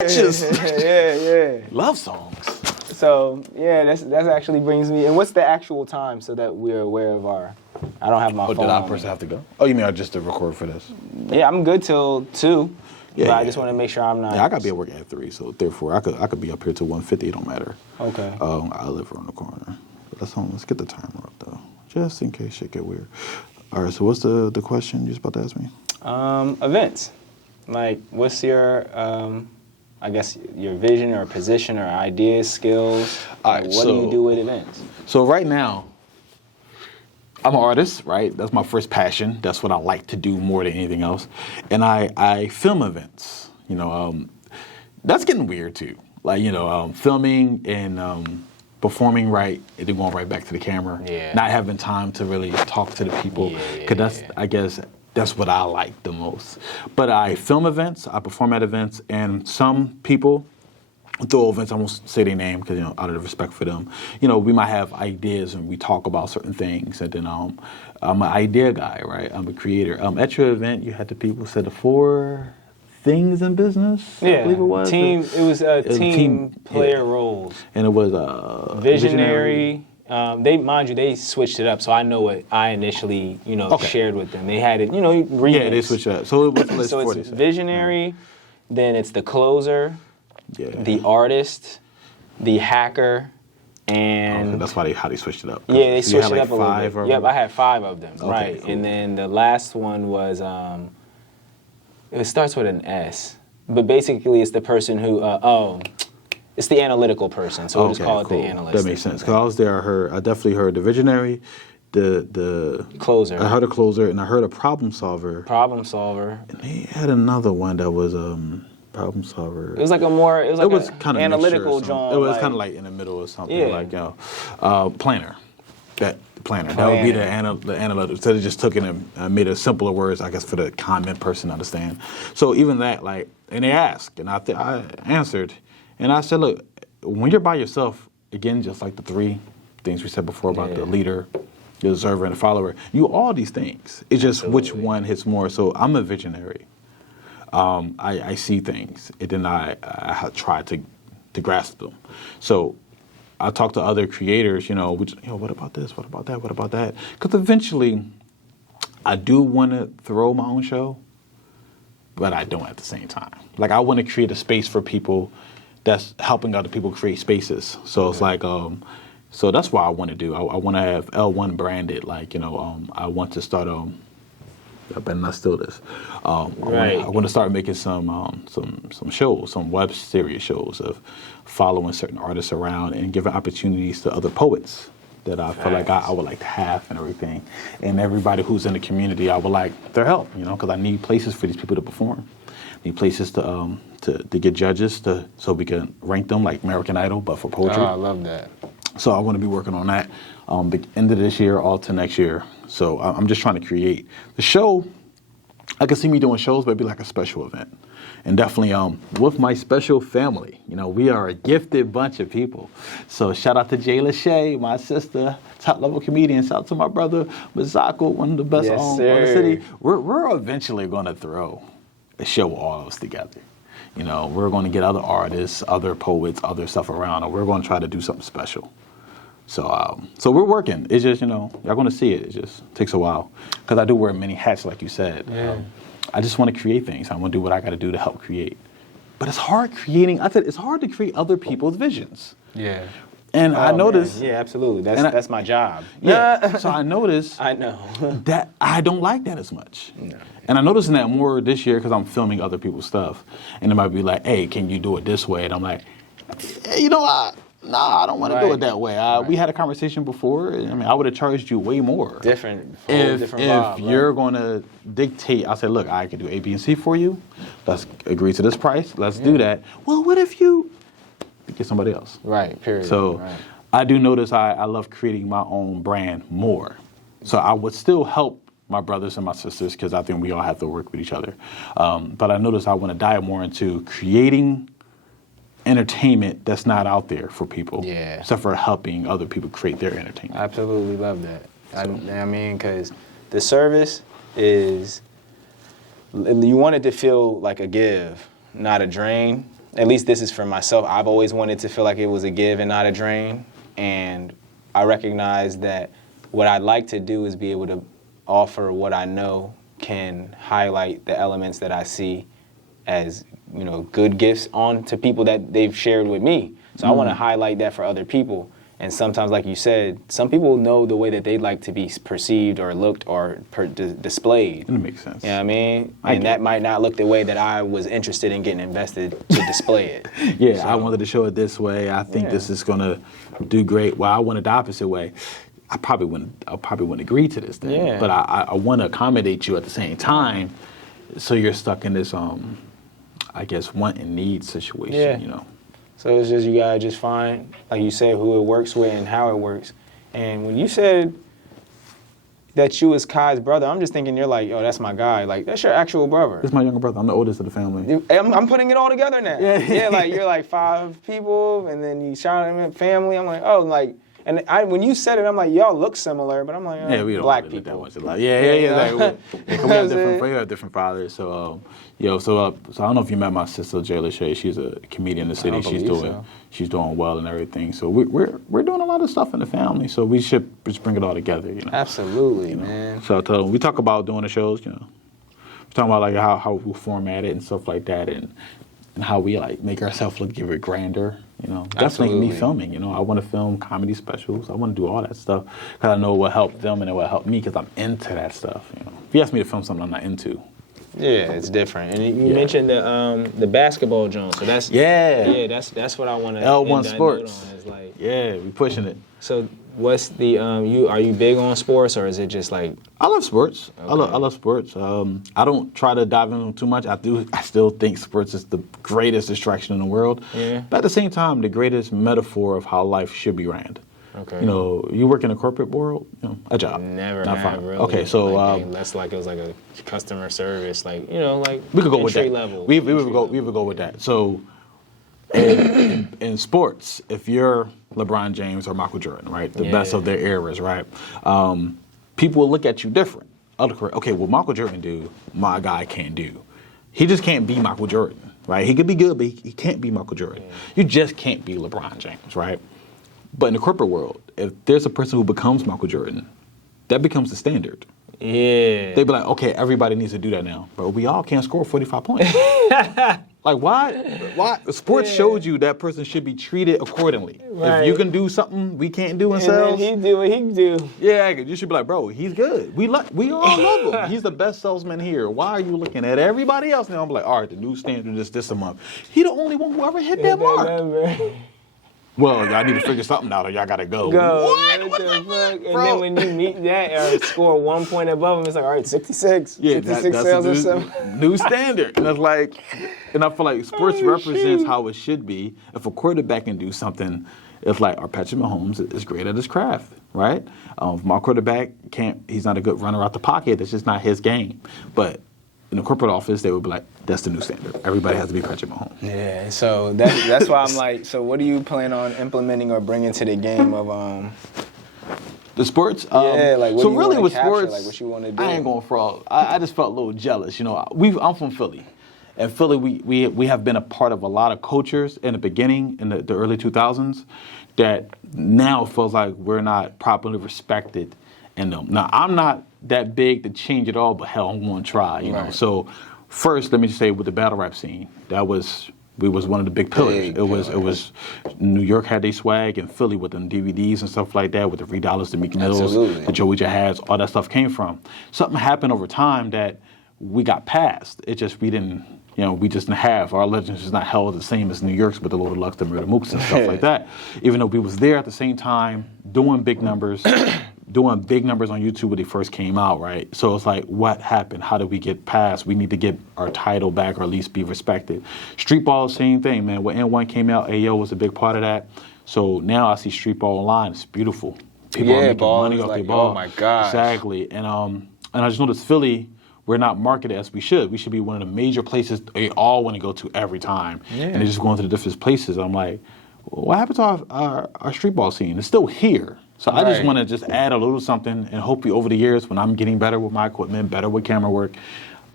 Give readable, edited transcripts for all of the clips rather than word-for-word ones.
Yeah. Love songs. So yeah, that actually brings me. And what's the actual time so that we're aware of our? I don't have my phone. Did our person have to go? Oh, you mean just to record for this? Yeah, I'm good till 2. Yeah, but I just want to make sure I'm not. Yeah, I gotta be at work at 3, so therefore I could be up here till 1:50. It don't matter. Okay. I live around the corner. But let's get the timer up though, just in case shit get weird. All right. So what's the question you was about to ask me? Events. Like, what's your I guess your vision or position or ideas, skills? All right, what do you do with events? So right now, I'm an artist, right? That's my first passion. That's what I like to do more than anything else. And I film events. That's getting weird too. Like, filming and performing right, and then going right back to the camera. Yeah. Not having time to really talk to the people. Because I guess that's what I like the most. But I film events, I perform at events, and some people throw events, I won't say their name because, out of respect for them, we might have ideas and we talk about certain things. And then I'm an idea guy, right? I'm a creator. At your event, you had the people say the 4 things in business, Yeah, I believe it was. It was team player roles. And it was visionary. They switched it up, so I know what I initially, shared with them. They had it, remix. Yeah, they switched it up. So it was so it's visionary, then it's the closer, the artist, the hacker, and that's why how they switched it up. Yeah, they switched it up a little bit. Yep, I had 5 of them. Okay, right, cool. And then the last one was it starts with an S, but basically it's the person who it's the analytical person, so we'll just call it the analyst. That makes sense. Because I was there, I definitely heard the visionary, the closer. I heard a closer, and I heard a problem solver. And they had another one that was problem solver. It was like it was kind of analytical genre. It was kind of like in the middle or something. Like planner. That would be the analytic. Instead of just took it and made it simpler words, I guess, for the common person to understand. So even that, and they asked, and I answered. And I said, look, when you're by yourself, again, just like the 3 things we said before about the leader, the observer, and the follower, you all these things. It's just which one hits more. So I'm a visionary. I see things, and then I try to grasp them. So I talk to other creators, what about this? What about that? What about that? Because eventually, I do want to throw my own show, but I don't at the same time. Like, I want to create a space for people that's helping other people create spaces. So it's like, so that's what I want to do. I want to have L1 branded. Like, I want to start, I better not steal this. I want to start making some shows, some web series shows of following certain artists around and giving opportunities to other poets that I feel like I would like to have and everything. And everybody who's in the community, I would like their help, because I need places for these people to perform. Need places to get judges so we can rank them like American Idol, but for poetry. Oh, I love that. So I want to be working on that the end of this year, all to next year. So I'm just trying to create the show. I can see me doing shows, but it'd be like a special event. And definitely with my special family. We are a gifted bunch of people. So shout out to Jayla, Shea, my sister, top level comedian. Shout out to my brother, Mazaku, one of the best in the city. We're eventually going to throw a show all of us together. We're going to get other artists, other poets, other stuff around, and we're going to try to do something special. So we're working. It's just, y'all going to see it. It just takes a while. Because I do wear many hats, like you said. Yeah. I just want to create things. I want to do what I got to do to help create. But it's hard creating. I said it's hard to create other people's visions. Yeah. And I noticed. Yeah, absolutely. That's my job. Yeah. So I noticed. I know. that I don't like that as much. No. And I'm noticing that more this year because I'm filming other people's stuff. And they might be like, hey, can you do it this way? And I'm like, I don't want to do it that way. We had a conversation before. I would have charged you way more. Different if you're going to dictate, I said, look, I can do A, B, and C for you. Let's agree to this price. Let's do that. Well, what if you get somebody else? Right, period. So I do notice I love creating my own brand more. So I would still help my brothers and my sisters because I think we all have to work with each other. But I notice I want to dive more into creating entertainment that's not out there for people. Yeah. Except for helping other people create their entertainment. I absolutely love that. Because the service is, you want it to feel like a give, not a drain. at least this is for myself, I've always wanted to feel like it was a give and not a drain. And I recognize that what I'd like to do is be able to offer what I know can highlight the elements that I see as, you know, good gifts on to people that they've shared with me. So I want to highlight that for other people. And sometimes, like you said, some people know the way that they'd like to be perceived or looked or displayed. It makes sense. You know what I mean? And that might not look the way that I was interested in getting invested to display it. Yeah, so, I wanted to show it this way. I think this is going to do great. Well, I wanted the opposite way. I probably wouldn't agree to this thing. Yeah. But I want to accommodate you at the same time, so you're stuck in this, I guess, want and need situation, you know. So it's just, you gotta just find, like you said, who it works with and how it works. And when you said that you was Kai's brother, I'm just thinking you're like, yo, that's my guy. Like, that's your actual brother. That's my younger brother. I'm the oldest of the family. I'm putting it all together now. Yeah, like you're like 5 people, and then you shout at them family. I'm like, oh, like, and when you said it, I'm like, y'all look similar, but I'm like, oh, we don't black really people. That much alike. Yeah. Like, we have different fathers. So, so I don't know if you met my sister Jayla, Shea. She's a comedian in the city. She's doing well and everything. So we're doing a lot of stuff in the family. So we should just bring it all together. You know. Absolutely, you know? man. So I told them, we talk about doing the shows. You know, we're talking about like how we format it and stuff like that, and how we like make ourselves look give it grander. You know, definitely me filming. You know, I want to film comedy specials. I want to do all that stuff because I know it will help them and it will help me because I'm into that stuff. You know, if you ask me to film something I'm not into. Yeah, it's different. And you mentioned the basketball joint, so that's that's what I want to. And1 Sports. On, is like, we pushing it. So what's the are you big on sports, or is it just like? I love sports. Okay. I love sports. I don't try to dive into them too much. I still think sports is the greatest distraction in the world. Yeah. But at the same time, the greatest metaphor of how life should be ran. Okay. You know, you work in a corporate world, you know, a job. Never not have, fine. really. Okay, so that's like it was like a customer service, like, you know, like we could go with that. Level. We would go with that. So in sports, if you're LeBron James or Michael Jordan, right, the best of their eras, right, people will look at you different. Okay, well, Michael Jordan do, my guy can't do. He just can't be Michael Jordan, right? He could be good, but he can't be Michael Jordan. Yeah. You just can't be LeBron James, right? But in the corporate world, if there's a person who becomes Michael Jordan, that becomes the standard. Yeah. They'd be like, okay, everybody needs to do that now. But we all can't score 45 points. Like, why? Sports showed you that person should be treated accordingly. Right. If you can do something we can't do in sales. He do what he can do. Yeah, you should be like, bro, he's good. We all love him. He's the best salesman here. Why are you looking at everybody else now? I'm like, all right, the new standard is this a month. He the only one who ever hit that mark. Well, y'all need to figure something out or y'all gotta go. What? What the fuck, bro? And then when you meet that or score 1 point above him, it's like, all right, 66. Yeah, 66 that's sales or something. New standard. And it's like, and I feel like sports represents how it should be. If a quarterback can do something, it's like our Patrick Mahomes is great at his craft, right? If my quarterback he's not a good runner out the pocket, that's just not his game. But in the corporate office, they would be like, that's the new standard. Everybody has to be Patrick Mahomes. Yeah, so that's why I'm like, so what do you plan on implementing or bringing to the game of the sports? Like what so do you really with capture, sports, like what you want to do? I ain't going fraud. I just felt a little jealous. You know, I'm from Philly. And Philly, we have been a part of a lot of cultures in the beginning, in the early 2000s, that now feels like we're not properly respected in them. Now, I'm not that big to change it all, but hell, I'm going to try, you know. So first, let me just say with the battle rap scene, we was one of the big pillars. It was New York had their swag, and Philly with them DVDs and stuff like that, with the $3, the Meek Mills, the Joey Jahads, all that stuff came from. Something happened over time that we got past. It just, we just didn't have, our legends is not held the same as New York's with the Lord of Lux, the Murder Mooks and stuff like that. Even though we was there at the same time, doing big numbers on YouTube when they first came out, right? So it's like, what happened? How did we get past? We need to get our title back or at least be respected. Streetball, same thing, man. When And1 came out, Ayo was a big part of that. So now I see Streetball online. It's beautiful. People are making money off their ball. Oh my God. Exactly. And I just noticed Philly, we're not marketed as we should. We should be one of the major places they all want to go to every time. Yeah. And they're just going to the different places. I'm like, what happened to our street ball scene? It's still here. So I just want to just add a little something, and hopefully over the years when I'm getting better with my equipment, better with camera work,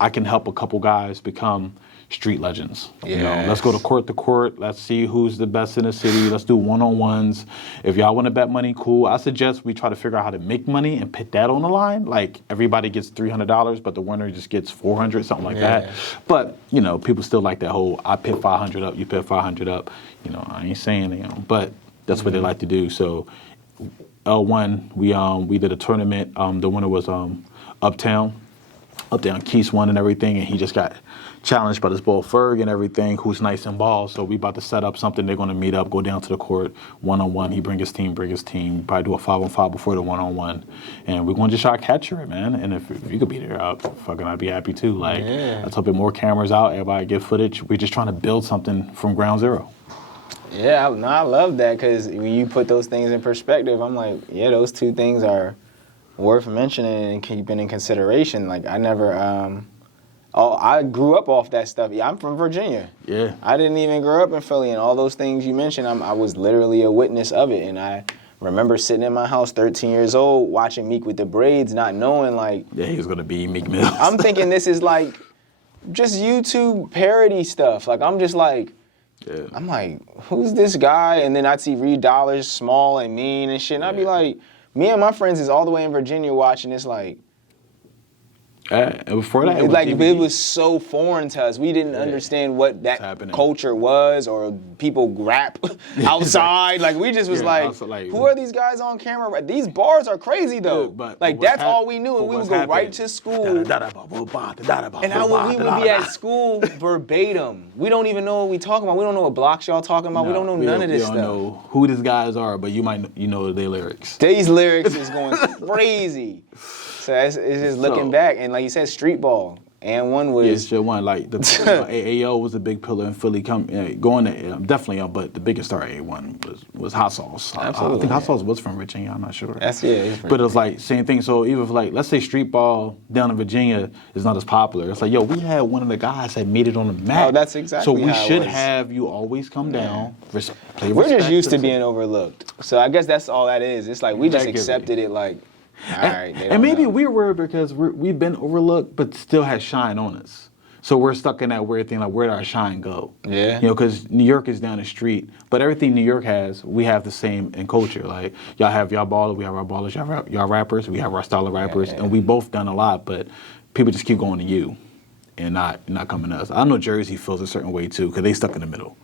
I can help a couple guys become street legends. Yeah. You know, let's go to court. Let's see who's the best in the city. Let's do one-on-ones. If y'all want to bet money, cool. I suggest we try to figure out how to make money and put that on the line. Like everybody gets $300, but the winner just gets $400, something like that. But you know, people still like that whole I put 500 up, you put 500 up. You know, I ain't saying, you know, but that's what they like to do. So L1, we did a tournament. The winner was Uptown. Keith won and everything, and he just got challenged by this boy Ferg and everything, who's nice in ball. So we about to set up something. They're going to meet up, go down to the court, one-on-one. He bring his team, probably do a 5-on-5 before the one-on-one. And we're going to just try to capture it, man. And if you could be there, I'd be happy too. Like, let's hope more cameras out, everybody get footage. We're just trying to build something from ground zero. Yeah, I love that, because when you put those things in perspective, I'm like, yeah, those two things are worth mentioning and keeping in consideration. Like, I never, I grew up off that stuff. Yeah, I'm from Virginia. Yeah. I didn't even grow up in Philly, and all those things you mentioned, I was literally a witness of it. And I remember sitting in my house, 13 years old, watching Meek with the braids, not knowing, like... Yeah, he was going to be Meek Mill. I'm thinking this is, like, just YouTube parody stuff. Like, I'm just like... Yeah. I'm like, who's this guy? And then I'd see Reed Dollars, small and mean and shit. And I'd be like, me and my friends is all the way in Virginia watching this, like... And before that, it was so foreign to us. We didn't understand what that culture was, or people rap outside. Like, we just was like, who are these guys on camera? These bars are crazy, though. But that's all we knew, and we would go right to school. And we would be at school verbatim. We don't even know what we talking about. We don't know what blocks y'all talking about. We don't know none of this stuff. We don't know who these guys are, but you know their lyrics. These lyrics is going crazy. So it's just looking back, and like you said, Streetball. And1 was... Yeah, one. Like, the AAO was a big pillar in Philly. Going to, definitely, but the biggest star at A1 was Hot Sauce. Absolutely. I think Hot Sauce was from Virginia, I'm not sure. But it was like, same thing. So even if, like, let's say Streetball down in Virginia is not as popular. It's like, yo, we had one of the guys that made it on the map. Oh, that's exactly So we how should have you always come down, play We're just used to being overlooked. So I guess that's all that is. It's like, we just accepted it like... And maybe we're weird because we've been overlooked, but still has shine on us. So we're stuck in that weird thing, like, where did our shine go? Yeah. You know, because New York is down the street, but everything New York has, we have the same in culture. Like, y'all have y'all ballers, we have our ballers, y'all rappers, we have our style of rappers, and we both done a lot, but people just keep going to you and not coming to us. I know Jersey feels a certain way too, because they stuck in the middle.